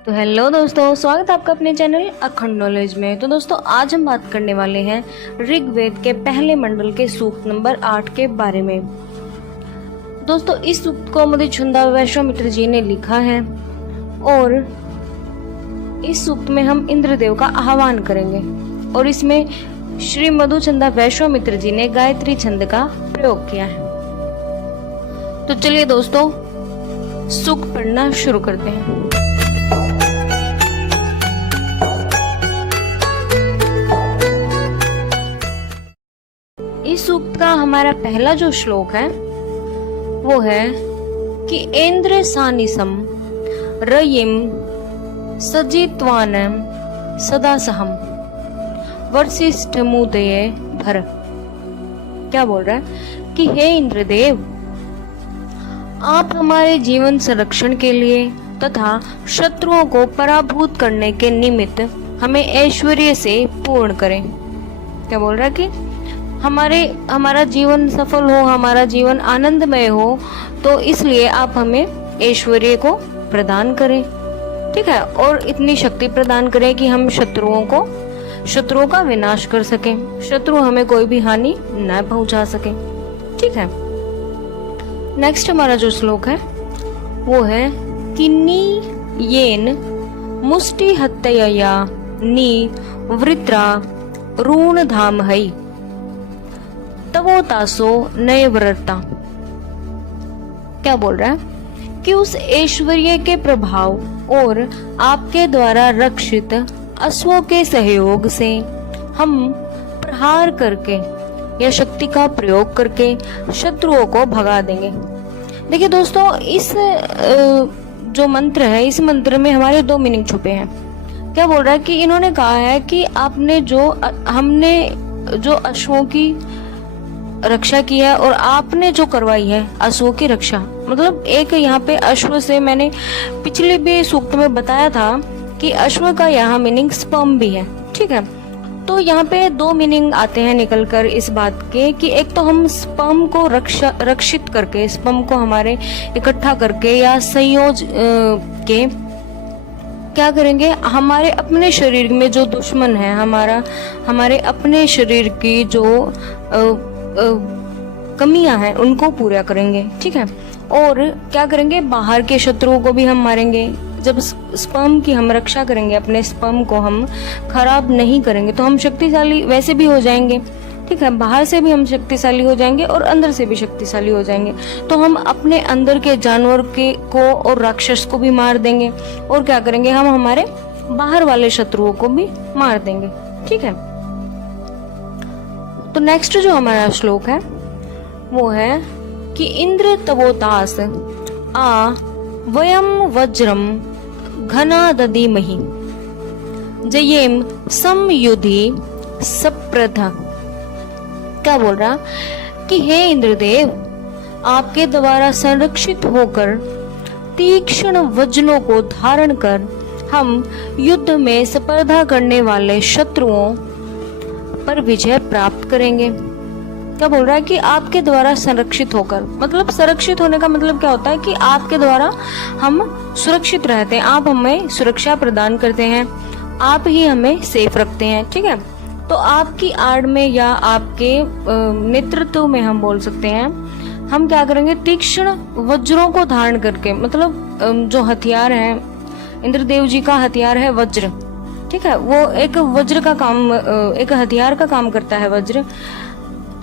तो हेलो दोस्तों, स्वागत है आपका अपने चैनल अखंड नॉलेज में। तो दोस्तों, आज हम बात करने वाले हैं ऋग्वेद के पहले मंडल के सूक्त नंबर 8 के बारे में। दोस्तों, इस सूक्त को मधुछंदा वैश्वामित्र जी ने लिखा है और इस सूक्त में हम इंद्रदेव का आह्वान करेंगे और इसमें श्री मधुछंदा वैश्वामित्र जी ने गायत्री छंद का प्रयोग किया है। तो चलिए दोस्तों, सूक्त पढ़ना शुरू करते हैं। इस सूक्त का हमारा पहला जो श्लोक है वो है कि इंद्र सानिसम रयिम सजित्वानम सदा सहम वर्षिष्ठ मुदये भर। क्या बोल रहा है कि हे इंद्रदेव, आप हमारे जीवन संरक्षण के लिए तथा शत्रुओं को पराभूत करने के निमित्त हमें ऐश्वर्य से पूर्ण करें। क्या बोल रहा है कि हमारा जीवन सफल हो, हमारा जीवन आनंदमय हो, तो इसलिए आप हमें ऐश्वर्य को प्रदान करें, ठीक है, और इतनी शक्ति प्रदान करें कि हम शत्रुओं का विनाश कर सकें, शत्रु हमें कोई भी हानि न पहुंचा सके, ठीक है। नेक्स्ट हमारा जो श्लोक है वो है कि नी येन मुष्टि हत्तया नी वृत्रा ऋण धाम हई तवो तासो नए व्रता। क्या बोल रहा है कि उस ऐश्वर्य के प्रभाव और आपके द्वारा रक्षित अश्वों के सहयोग से हम प्रहार करके या शक्ति का प्रयोग करके शत्रुओं को भगा देंगे। देखिए दोस्तों, इस जो मंत्र है, इस मंत्र में हमारे दो मीनिंग छुपे हैं। क्या बोल रहा है कि इन्होंने कहा है कि हमने जो अश्वों की रक्षा की है और आपने जो करवाई है अश्वों की रक्षा, मतलब एक यहाँ पे अश्व से मैंने पिछले भी सूक्त में बताया था कि अश्व का यहाँ मीनिंग स्पर्म भी है, ठीक है। तो यहाँ पे दो मीनिंग आते हैं निकल कर इस बात के कि एक तो हम स्पर्म को रक्षित करके, स्पर्म को हमारे इकट्ठा करके या संयोज के क्या करेंगे, हमारे अपने शरीर में जो दुश्मन है, हमारे अपने शरीर की जो कमियां हैं उनको पूरा करेंगे, ठीक है। और क्या करेंगे, बाहर के शत्रुओं को भी हम मारेंगे। जब स्पर्म की हम रक्षा करेंगे, अपने स्पर्म को हम खराब नहीं करेंगे, तो हम शक्तिशाली वैसे भी हो जाएंगे, ठीक है। बाहर से भी हम शक्तिशाली हो जाएंगे और अंदर से भी शक्तिशाली हो जाएंगे। तो हम अपने अंदर के जानवर को और राक्षस को भी मार देंगे और क्या करेंगे, हम हमारे बाहर वाले शत्रुओं को भी मार देंगे, ठीक है। तो नेक्स्ट जो हमारा श्लोक है वो है कि इंद्र तवोतास आ वयम वज्रम घना ददीमहि जयेम समयुधि सप्रधा। क्या बोल रहा कि हे इंद्रदेव, आपके द्वारा संरक्षित होकर तीक्ष्ण वज्रों को धारण कर हम युद्ध में स्पर्धा करने वाले शत्रुओं पर विजय प्राप्त करेंगे। क्या बोल रहा है कि आपके द्वारा संरक्षित होकर, मतलब संरक्षित होने का मतलब क्या होता है कि आपके द्वारा हम सुरक्षित रहते हैं, आप हमें सुरक्षा प्रदान करते हैं, आप ही हमें सेफ रखते हैं, ठीक है। तो आपकी आड़ में या आपके नेतृत्व में हम बोल सकते हैं, हम क्या करेंगे, तीक्ष्ण वज्रों को धारण करके, मतलब जो हथियार है, इंद्रदेव जी का हथियार है वज्र, ठीक है। वो एक वज्र का काम, एक हथियार का काम करता है वज्र।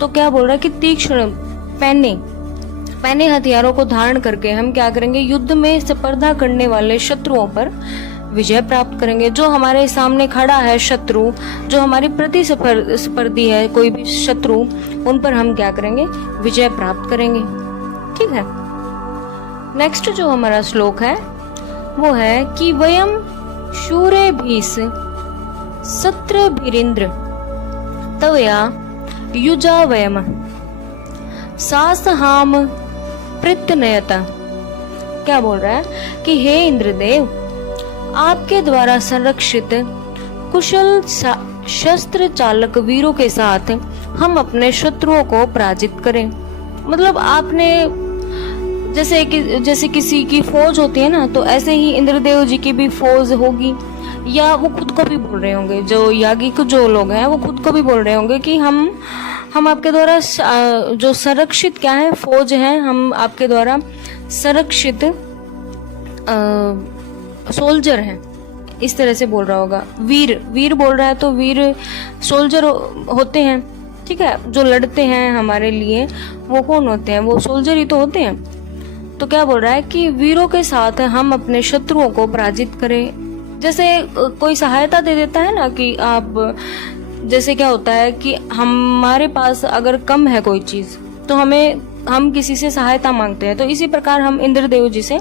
तो क्या बोल रहा है कि तीक्ष्ण पैने हथियारों को धारण करके हम क्या करेंगे, युद्ध में स्पर्धा करने वाले शत्रुओं पर विजय प्राप्त करेंगे। जो हमारे सामने खड़ा है शत्रु, जो हमारी प्रतिस्पर्धी है कोई भी शत्रु, उन पर हम क्या करेंगे, विजय प्राप्त करेंगे, ठीक है। नेक्स्ट जो हमारा श्लोक है वो है कि वयम शूरे भीस सत्र भीरिंद्र तवया युजा वयम सासहाम प्रत्यनयता। क्या बोल रहा है कि हे इंद्रदेव, आपके द्वारा संरक्षित कुशल शस्त्र चालक वीरों के साथ हम अपने शत्रुओं को पराजित करें। मतलब आपने जैसे किसी की फौज होती है ना, तो ऐसे ही इंद्रदेव जी की भी फौज होगी। या वो खुद को भी बोल रहे होंगे, जो याज्ञिक जो लोग हैं वो खुद को भी बोल रहे होंगे कि हम आपके द्वारा जो संरक्षित क्या है, फौज है, हम आपके द्वारा संरक्षित सोल्जर हैं। इस तरह से बोल रहा होगा। वीर बोल रहा है तो वीर सोल्जर होते हैं, ठीक है। जो लड़ते हैं हमारे लिए वो कौन होते हैं? वो सोल्जर ही तो होते हैं। तो क्या बोल रहा है कि वीरों के साथ हम अपने शत्रुओं को पराजित करें। जैसे कोई सहायता दे देता है ना, कि आप, जैसे क्या होता है कि हमारे पास अगर कम है कोई चीज तो हम किसी से सहायता मांगते हैं, तो इसी प्रकार हम इंद्रदेव जी से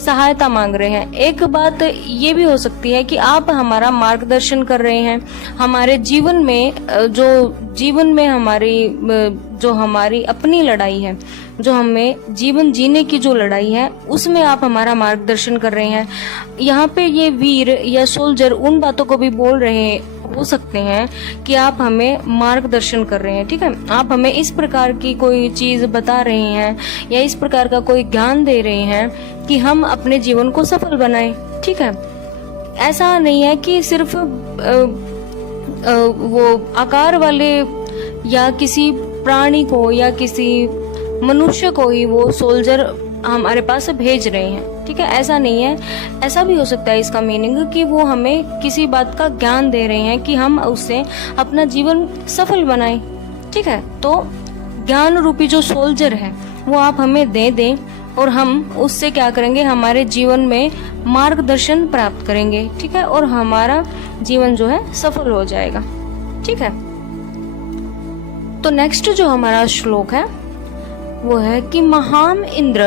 सहायता मांग रहे हैं। एक बात ये भी हो सकती है कि आप हमारा मार्गदर्शन कर रहे हैं, हमारे जीवन में हमारी अपनी लड़ाई है, जो हमें जीवन जीने की जो लड़ाई है उसमें आप हमारा मार्गदर्शन कर रहे हैं। यहाँ पे ये वीर या सोल्जर उन बातों को भी बोल रहे हो सकते हैं कि आप हमें मार्गदर्शन कर रहे हैं, ठीक है। आप हमें इस प्रकार की कोई चीज बता रहे हैं या इस प्रकार का कोई ज्ञान दे रहे हैं कि हम अपने जीवन को सफल बनाएं, ठीक है। ऐसा नहीं है कि सिर्फ वो आकार वाले या किसी प्राणी को या किसी मनुष्य को ही वो सोल्जर हमारे पास भेज रहे हैं, ठीक है। ऐसा नहीं है। ऐसा भी हो सकता है इसका मीनिंग कि वो हमें किसी बात का ज्ञान दे रहे हैं कि हम उससे अपना जीवन सफल बनाएं, ठीक है। तो ज्ञान रूपी जो सोल्जर है वो आप हमें दे दें और हम उससे क्या करेंगे, हमारे जीवन में मार्गदर्शन प्राप्त करेंगे, ठीक है। और हमारा जीवन जो है सफल हो जाएगा, ठीक है। तो नेक्स्ट जो हमारा श्लोक है वो है कि महाम इंद्र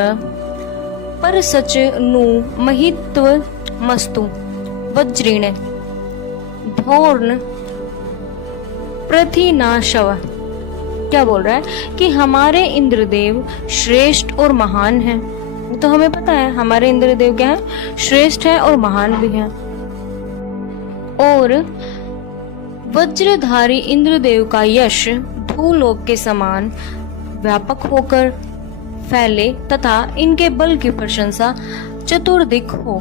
पर सच नु महित्व मस्तु वज्रेण धोर्ण प्रतिनाशव। क्या बोल रहा है कि हमारे इंद्रदेव श्रेष्ठ और महान हैं। तो हमें पता है हमारे इंद्रदेव क्या है, श्रेष्ठ है और महान भी हैं। और वज्रधारी इंद्रदेव का यश भूलोक के समान व्यापक होकर फैले तथा इनके बल की प्रशंसा चतुर्दिक हो।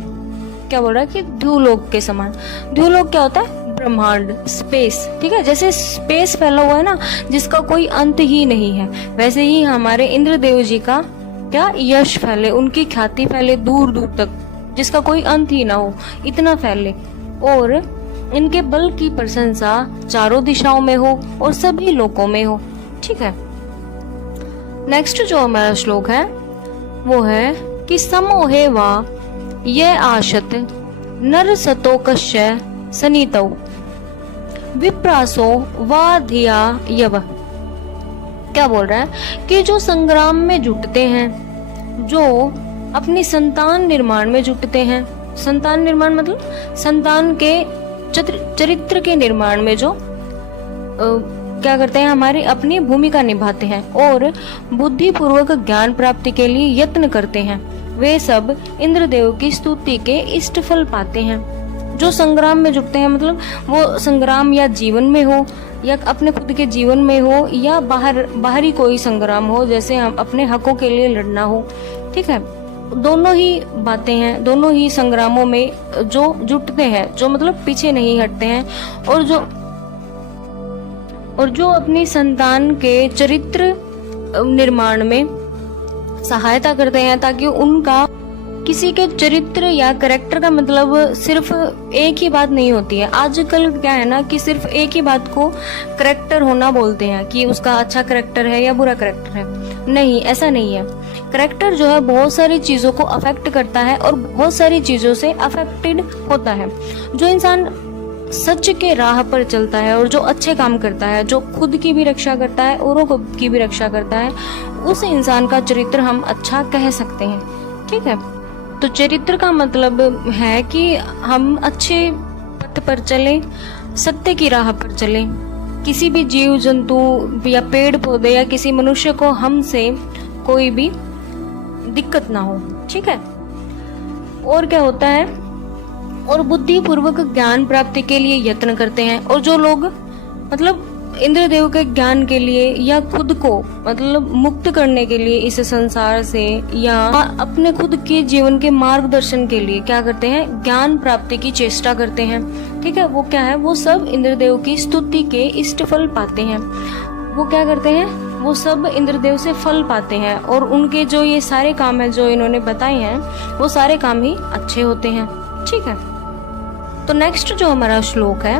क्या बोल रहा है कि ध्रुवलोक के समान। ध्रुवलोक क्या होता है? ब्रह्मांड, स्पेस, ठीक है। जैसे स्पेस फैला हुआ है ना, जिसका कोई अंत ही नहीं है, वैसे ही हमारे इंद्रदेव जी का क्या यश फैले, उनकी ख्याति फैले दूर दूर तक, जिसका कोई अंत ही ना हो, इतना फैले। और इनके बल की प्रशंसा चारों दिशाओं में हो और सभी लोकों में हो, ठीक है। नेक्स्ट जो हमारा श्लोक है वो है कि समोहे वा ये आशत नर सतो कश्य सनीतौ विप्रासो वा धिया यव। क्या बोल रहा है कि जो संग्राम में जुटते हैं, जो अपनी संतान निर्माण में जुटते हैं, संतान निर्माण मतलब संतान के चरित्र के निर्माण में जो क्या करते हैं, हमारी अपनी भूमिका निभाते हैं और बुद्धि पूर्वक ज्ञान प्राप्ति के लिए यत्न करते हैं, वे सब इंद्रदेव की स्तुति के इष्ट फल पाते हैं। जो संग्राम में जुटते हैं, मतलब वो संग्राम या जीवन में हो या अपने खुद के जीवन में हो या बाहरी कोई संग्राम हो, जैसे हम अपने हकों के लिए लड़ना हो, ठीक है। दोनों ही बातें हैं, दोनों ही संग्रामों में जो जुटते हैं, जो मतलब पीछे नहीं हटते हैं और जो अपनी संतान के चरित्र निर्माण में सहायता करते हैं, ताकि उनका किसी के चरित्र या करेक्टर का मतलब सिर्फ एक ही बात नहीं होती है। आजकल क्या है ना कि सिर्फ एक ही बात को करेक्टर होना बोलते हैं कि उसका अच्छा करेक्टर है या बुरा करेक्टर है। नहीं, ऐसा नहीं है। करेक्टर जो है बहुत सारी चीजों को अफेक्ट करता है और बहुत सारी चीजों से अफेक्टेड होता है। जो इंसान सच के राह पर चलता है और जो अच्छे काम करता है, जो खुद की भी रक्षा करता है, औरों की भी रक्षा करता है, उस इंसान का चरित्र हम अच्छा कह सकते हैं, ठीक है। तो चरित्र का मतलब है कि हम अच्छे पथ पर चलें, सत्य की राह पर चलें, किसी भी जीव जंतु या पेड़ पौधे या किसी मनुष्य को हमसे कोई भी दिक्कत ना हो, ठीक है। और क्या होता है, और बुद्धि पूर्वक ज्ञान प्राप्ति के लिए यत्न करते हैं। और जो लोग मतलब इंद्रदेव के ज्ञान के लिए या खुद को मतलब मुक्त करने के लिए इस संसार से, या अपने खुद के जीवन के मार्गदर्शन के लिए क्या करते हैं, ज्ञान प्राप्ति की चेष्टा करते हैं। ठीक है, वो क्या है, वो सब इंद्रदेव की स्तुति के इष्ट फल पाते हैं। वो क्या करते हैं, वो सब इंद्रदेव से फल पाते हैं, और उनके जो ये सारे काम है जो इन्होंने बताए हैं वो सारे काम ही अच्छे होते हैं। ठीक है, तो नेक्स्ट जो हमारा श्लोक है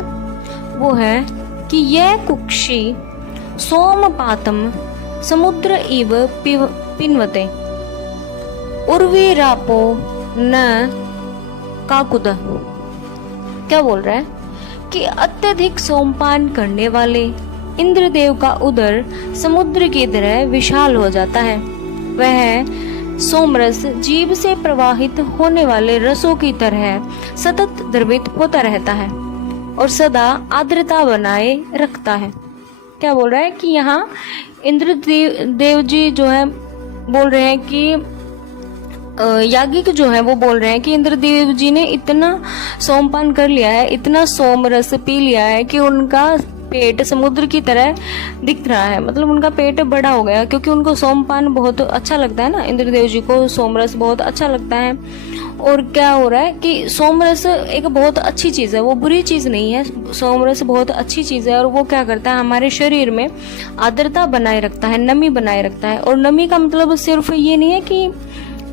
वो है कि यह कुक्षी सोमपातम समुद्र इव पिन्वते उर्वीरापो न काकुद। क्या बोल रहा है कि अत्यधिक सोमपान करने वाले इंद्रदेव का उदर समुद्र की तरह विशाल हो जाता है। वह सोमरस जीभ से प्रवाहित होने वाले रसों की तरह सतत द्रवित होता रहता है और सदा आर्द्रता बनाए रखता है। क्या बोल रहा है कि यहाँ इंद्रदेव जी जो है बोल रहे हैं कि याज्ञिक जो है वो बोल रहे हैं कि इंद्रदेव जी ने इतना सोमपान कर लिया है, इतना सोम रस पी लिया है कि उनका पेट समुद्र की तरह दिख रहा है। मतलब उनका पेट बड़ा हो गया, क्योंकि उनको सोमपान बहुत अच्छा लगता है ना, इंद्रदेव जी को सोमरस बहुत अच्छा लगता है। और क्या हो रहा है कि सोमरस एक बहुत अच्छी चीज़ है, वो बुरी चीज़ नहीं है। सोमरस बहुत अच्छी चीज़ है और वो क्या करता है, हमारे शरीर में आर्द्रता बनाए रखता है, नमी बनाए रखता है। और नमी का मतलब सिर्फ ये नहीं है कि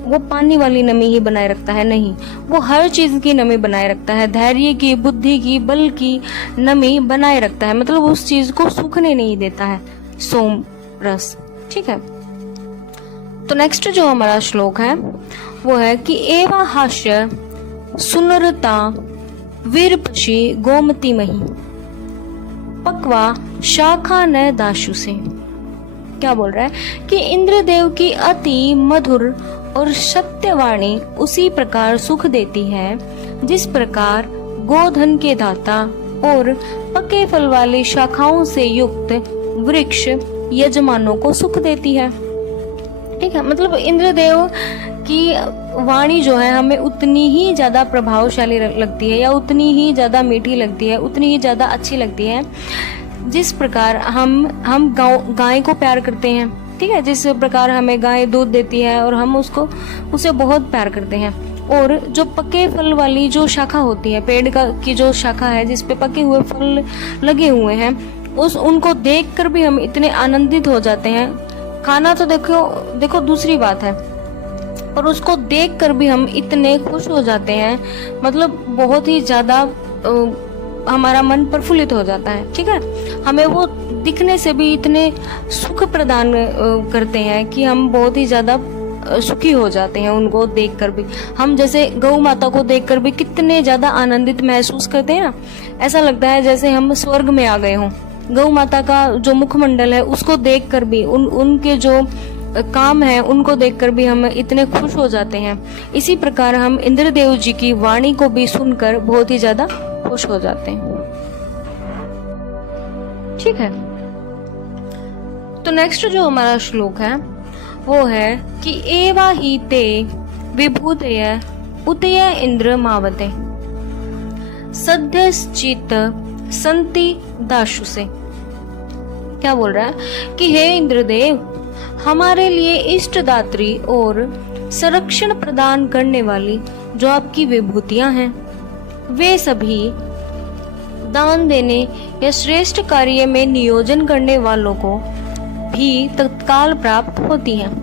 वो पानी वाली नमी ही बनाए रखता है, नहीं, वो हर चीज की नमी बनाए रखता है, धैर्य की, बुद्धि की, बल की नमी बनाए रखता है। मतलब उस चीज को सूखने नहीं देता है सोम रस। ठीक है, तो नेक्स्ट जो हमारा श्लोक है वो है कि एवा हास्य सुनरता वीरपशी गोमती मही पकवा शाखा न दाशु से। क्या बोल रहा है कि इंद्रदेव की अति मधुर और सत्यवाणी उसी प्रकार सुख देती है जिस प्रकार गोधन के दाता और पके फल वाली शाखाओं से युक्त वृक्ष यजमानों को सुख देती है। ठीक है, मतलब इंद्रदेव की वाणी जो है हमें उतनी ही ज्यादा प्रभावशाली लगती है, या उतनी ही ज्यादा मीठी लगती है, उतनी ही ज्यादा अच्छी लगती है जिस प्रकार हम गाय को प्यार करते हैं। ठीक है, जिस प्रकार हमें गाय दूध देती है और हम उसे बहुत प्यार करते हैं। और जो पके फल वाली जो शाखा होती है, पेड़ की जो शाखा है जिस पे पके हुए फल लगे हुए हैं, उनको देखकर भी हम इतने आनंदित हो जाते हैं। खाना तो देखो दूसरी बात है, और उसको देखकर भी हम इतने खुश हो जाते हैं, मतलब बहुत ही ज्यादा हमारा मन प्रफुल्लित हो जाता है। ठीक है, हमें वो दिखने से भी इतने सुख प्रदान करते हैं कि हम बहुत ही ज्यादा सुखी हो जाते हैं उनको देखकर भी। हम जैसे गौ माता को देखकर भी कितने ज्यादा आनंदित महसूस करते हैं ना, ऐसा लगता है जैसे हम स्वर्ग में आ गए हों। गौ माता का जो मुखमंडल है उसको देखकर भी, उनके जो काम है उनको देखकर भी हम इतने खुश हो जाते हैं। इसी प्रकार हम इंद्रदेव जी की वाणी को भी सुनकर बहुत ही ज्यादा खुश हो जाते हैं। ठीक है, तो नेक्स्ट जो हमारा श्लोक है वो है कि एवा ही ते विभूतय उतय इंद्र मावते सद्यश्चित संति दाशु से। क्या बोल रहा है कि हे इंद्रदेव, हमारे लिए इष्टदात्री और संरक्षण प्रदान करने वाली जो आपकी विभूतियां हैं वे सभी दान देने या श्रेष्ठ कार्य में नियोजन करने वालों को भी तत्काल प्राप्त होती हैं।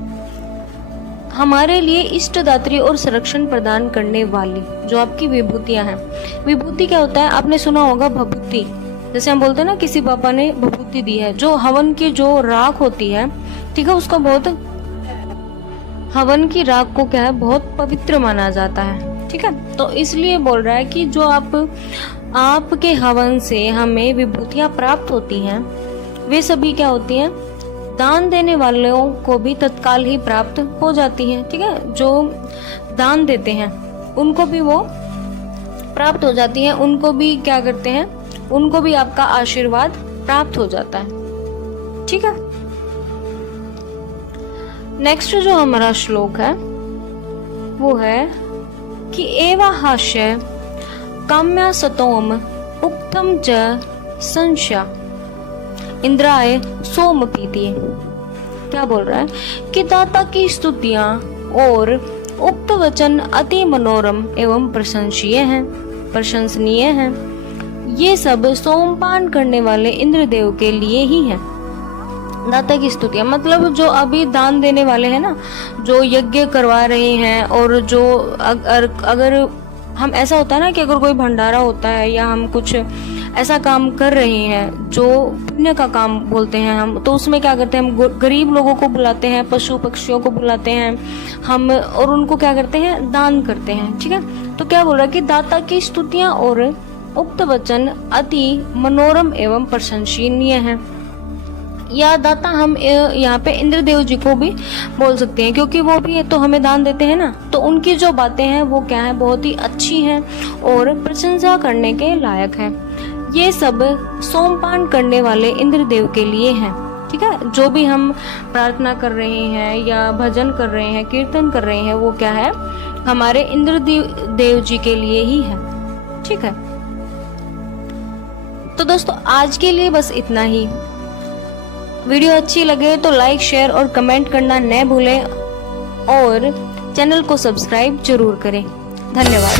हमारे लिए इष्टदात्री और संरक्षण प्रदान करने वाली जो आपकी विभूतियां हैं। विभूति क्या होता है, आपने सुना होगा भभूति, जैसे हम बोलते हैं ना किसी पापा ने भभूति दी है। जो हवन की जो राख होती है, ठीक है, उसका बहुत, हवन की राख को क्या है, बहुत पवित्र माना जाता है। ठीक है, तो इसलिए बोल रहा है कि जो आपके हवन से हमें विभूतियां प्राप्त होती हैं वे सभी क्या होती हैं, दान देने वालों को भी तत्काल ही प्राप्त हो जाती हैं। ठीक है, जो दान देते हैं उनको भी वो प्राप्त हो जाती हैं, उनको भी क्या करते हैं, उनको भी आपका आशीर्वाद प्राप्त हो जाता है। ठीक है, नेक्स्ट जो हमारा श्लोक है वो है कि एवा हास्य काम्या सतोम उक्तम च संशया इंद्राय सोम पीतिये। क्या बोल रहा है कि दाता की स्तुतियां और उक्त वचन अति मनोरम एवं प्रशंसनीय हैं। ये सब सोमपान करने वाले इंद्रदेव के लिए ही है। दाता की स्तुतियां मतलब जो अभी दान देने वाले हैं ना, जो यज्ञ करवा रहे हैं, और जो अगर हम ऐसा होता है ना कि अगर कोई भंडारा होता है या हम कुछ ऐसा काम कर रहे हैं जो पुण्य का काम बोलते हैं हम, तो उसमें क्या करते हैं, हम गरीब लोगों को बुलाते हैं, पशु पक्षियों को बुलाते हैं हम, और उनको क्या करते हैं, दान करते हैं। ठीक है, तो क्या बोल रहा है कि दाता की स्तुतियां और उक्त वचन अति मनोरम एवं प्रशंसनीय है। या दाता हम यहाँ पे इंद्रदेव जी को भी बोल सकते हैं, क्योंकि वो भी तो हमें दान देते हैं ना, तो उनकी जो बातें हैं वो क्या है, बहुत ही अच्छी हैं और प्रशंसा करने के लायक है। ये सब सोमपान करने वाले इंद्रदेव के लिए हैं। ठीक है, जो भी हम प्रार्थना कर रहे हैं या भजन कर रहे हैं, कीर्तन कर रहे हैं, वो क्या है, हमारे इंद्रदेव जी के लिए ही है। ठीक है, तो दोस्तों आज के लिए बस इतना ही। वीडियो अच्छी लगे तो लाइक, शेयर और कमेंट करना न भूलें और चैनल को सब्सक्राइब जरूर करें। धन्यवाद।